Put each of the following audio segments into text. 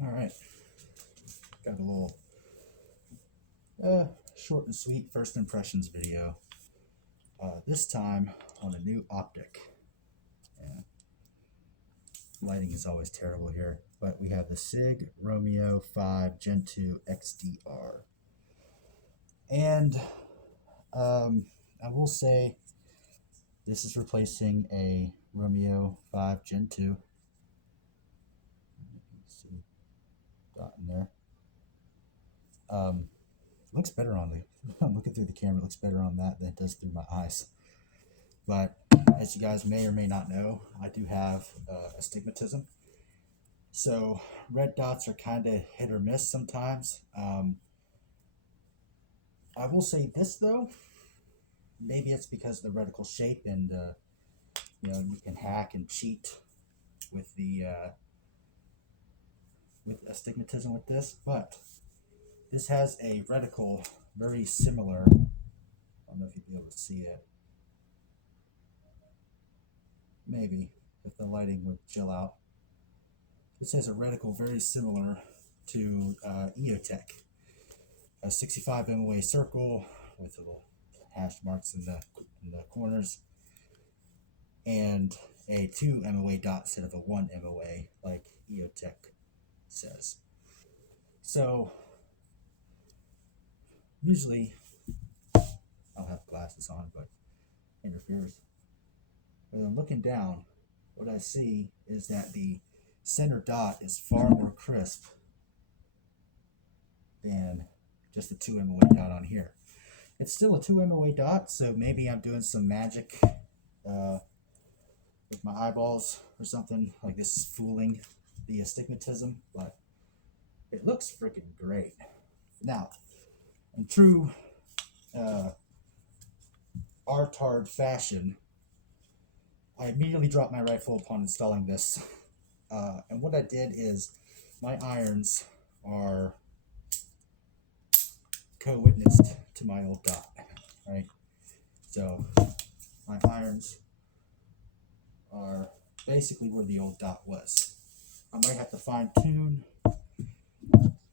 All right, got a little short and sweet first impressions video. This time on a new optic. Yeah. Lighting is always terrible here, but we have the Sig Romeo 5 Gen 2 XDR. And I will say this is replacing a Romeo 5 Gen 2. See dot in there. Looks better on the I'm looking through the camera, it looks better on that than it does through my eyes. But as you guys may or may not know, I do have astigmatism. So red dots are kind of hit or miss sometimes. I will say this though, maybe it's because of the reticle shape, and you can hack and cheat with the with astigmatism with this, but this has a reticle very similar. I don't know if you'd be able to see it. Maybe if the lighting would chill out. This has a reticle very similar to EOTech, a 65 MOA circle with little hash marks in the corners, and a 2 MOA dot instead of a 1 MOA like EOTech says. So usually I'll have glasses on, but interferes. When I'm looking down, what I see is that the center dot is far more crisp than just the 2 MOA dot on here. It's still a 2 MOA dot, so maybe I'm doing some magic with my eyeballs or something. Like this is fooling the astigmatism, but it looks freaking great. Now, in true R-tard fashion, I immediately dropped my rifle upon installing this. And what I did is my irons are co-witnessed to my old dot, right? So my irons are basically where the old dot was. I might have to fine tune,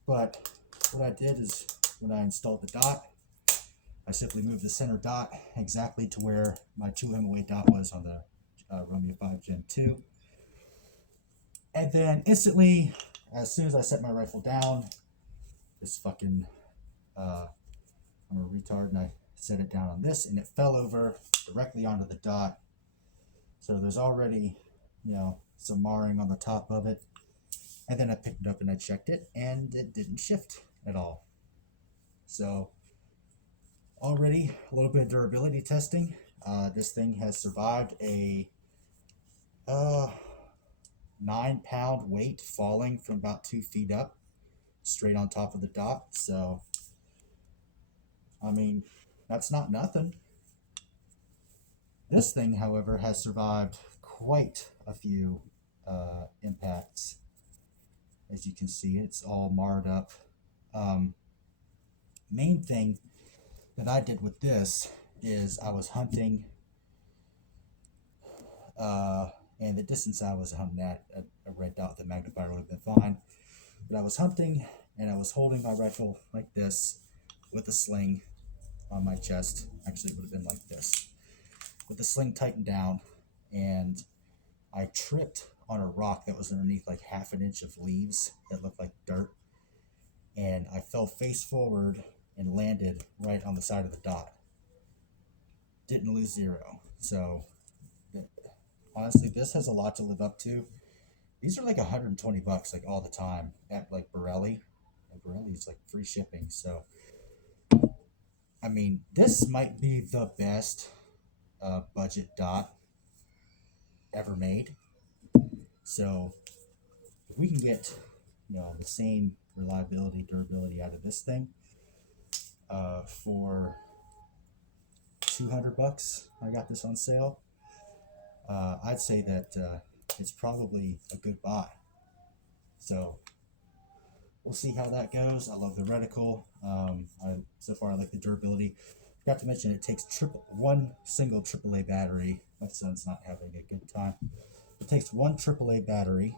but what I did is when I installed the dot, I simply moved the center dot exactly to where my 2 MOA dot was on the Romeo 5 Gen 2. And then instantly, as soon as I set my rifle down, this fucking, I'm a retard, and I set it down on this, and it fell over directly onto the dot. So there's already, some marring on the top of it. And then I picked it up and I checked it, and it didn't shift at all. So already a little bit of durability testing. This thing has survived a 9-pound weight falling from about 2 feet up straight on top of the dot. So I mean, that's not nothing. This thing, however, has survived quite a few impacts. As you can see, it's all marred up. Main thing that I did with this is I was hunting, and the distance I was hunting at, a red dot with a magnifier would have been fine. But I was hunting, and I was holding my rifle like this with a sling on my chest. Actually, it would have been like this, with the sling tightened down, and I tripped on a rock that was underneath like half an inch of leaves that looked like dirt, and I fell face forward and landed right on the side of the dot. Didn't lose zero. So honestly, this has a lot to live up to. These are like $120 like all the time at like Borelli. And Borelli's like free shipping. So I mean, this might be the best budget dot ever made. So if we can get the same reliability, durability out of this thing for $200, I got this on sale. I'd say that it's probably a good buy. So we'll see how that goes. I love the reticle. So far, I like the durability. Forgot to mention, it takes one single AAA battery. My son's not having a good time. It takes one AAA battery,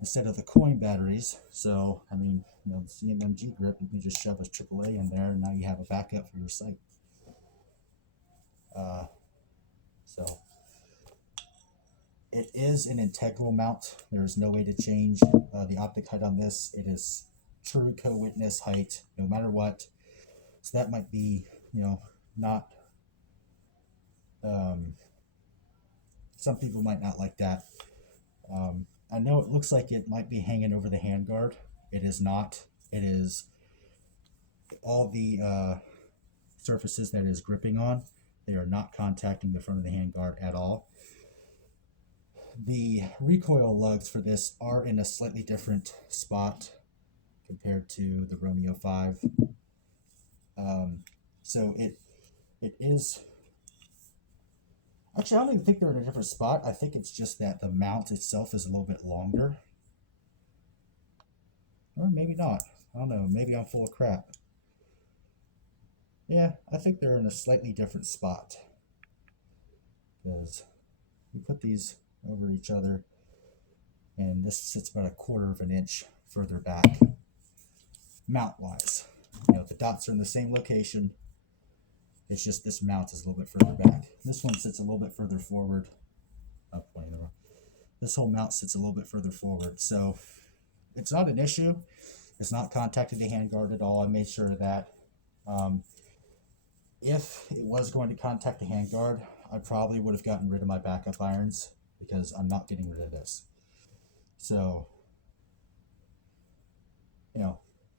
instead of the coin batteries. So, I mean, you know, the CMMG grip, you can just shove a AAA in there, and now you have a backup for your sight. So, it is an integral mount. There's no way to change the optic height on this. It is true co-witness height, no matter what. So that might be, you know, not. Some people might not like that. I know it looks like it might be hanging over the handguard. It is not. It is all the surfaces that it is gripping on. They are not contacting the front of the handguard at all. The recoil lugs for this are in a slightly different spot compared to the Romeo 5. So it is. Actually, I don't even think they're in a different spot. I think it's just that the mount itself is a little bit longer. Or maybe not. I don't know. Maybe I'm full of crap. Yeah, I think they're in a slightly different spot. Because you put these over each other, and this sits about 1/4 of an inch further back, mount-wise. You know, the dots are in the same location. It's just this mount is a little bit further back. This one sits a little bit further forward. This whole mount sits a little bit further forward. So it's not an issue. It's not contacting the handguard at all. I made sure of that. If it was going to contact the handguard, I probably would have gotten rid of my backup irons because I'm not getting rid of this. So, you know,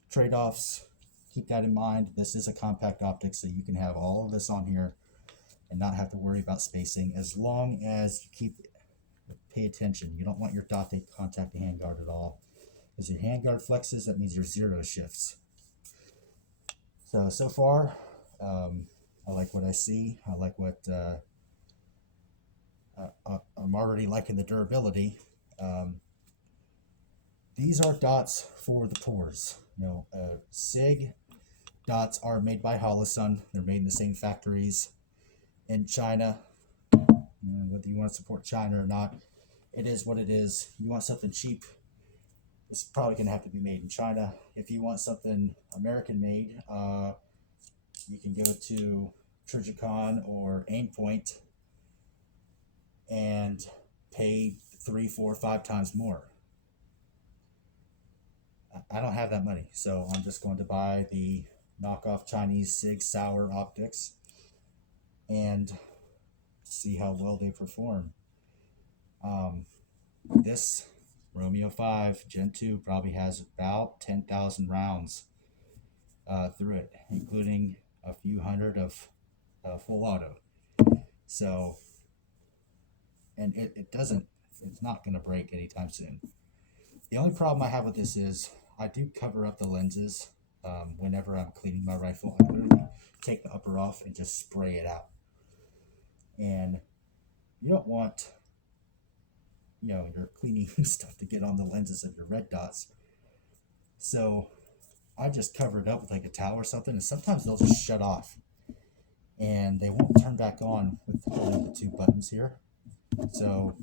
trade-offs, keep that in mind. This is a compact optic, so you can have all of this on here and not have to worry about spacing as long as you pay attention. You don't want your dot to contact the handguard at all. As your handguard flexes, that means your zero shifts. So far, I like what I see. I like what I'm already liking the durability. These are dots for the pores. You know, Sig dots are made by Holosun. They're made in the same factories in China. You know, whether you want to support China or not, it is what it is. You want something cheap, it's probably going to have to be made in China. If you want something American made, you can go to Trijicon or Aimpoint and pay 3, 4, 5 times more. I don't have that money, so I'm just going to buy the knockoff Chinese Sig Sauer optics and see how well they perform. This Romeo 5 Gen 2 probably has about 10,000 rounds through it, including a few hundred of full auto. So, and it's not going to break anytime soon. The only problem I have with this is I do cover up the lenses whenever I'm cleaning my rifle. I literally take the upper off and just spray it out. And you don't want, you know, your cleaning stuff to get on the lenses of your red dots. So I just cover it up with like a towel or something, and sometimes they'll just shut off and they won't turn back on with holding the 2 buttons here. So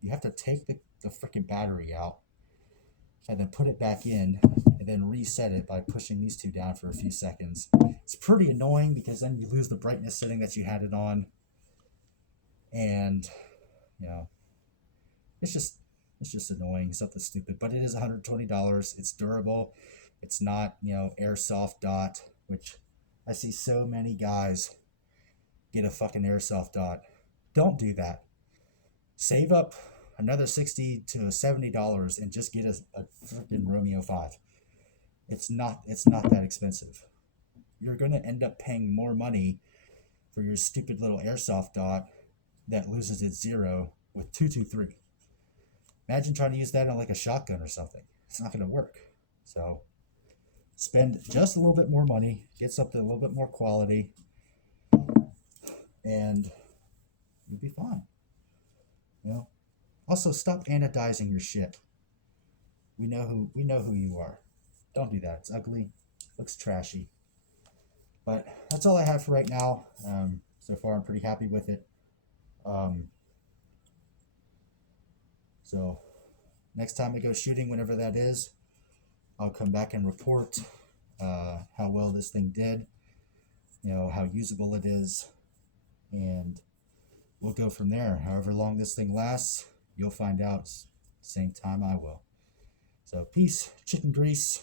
you have to take the freaking battery out and then put it back in and then reset it by pushing these 2 down for a few seconds. It's pretty annoying because then you lose the brightness setting that you had it on, and you know, it's just annoying, something stupid. But it is $120. It's durable. It's not, you know, airsoft dot, which I see so many guys get a fucking airsoft dot. Don't do that. Save up another $60 to $70 and just get a freaking Romeo 5. It's not that expensive. You're going to end up paying more money for your stupid little airsoft dot that loses its zero with 223. Imagine trying to use that on like a shotgun or something. It's not going to work. So spend just a little bit more money, get something a little bit more quality, and you'll be fine. You know. Also, stop anodizing your shit. We know who you are. Don't do that. It's ugly. Looks trashy. But that's all I have for right now. So far, I'm pretty happy with it. So next time I go shooting, whenever that is, I'll come back and report how well this thing did, how usable it is, and we'll go from there. However long this thing lasts, you'll find out same time I will. So peace, chicken grease.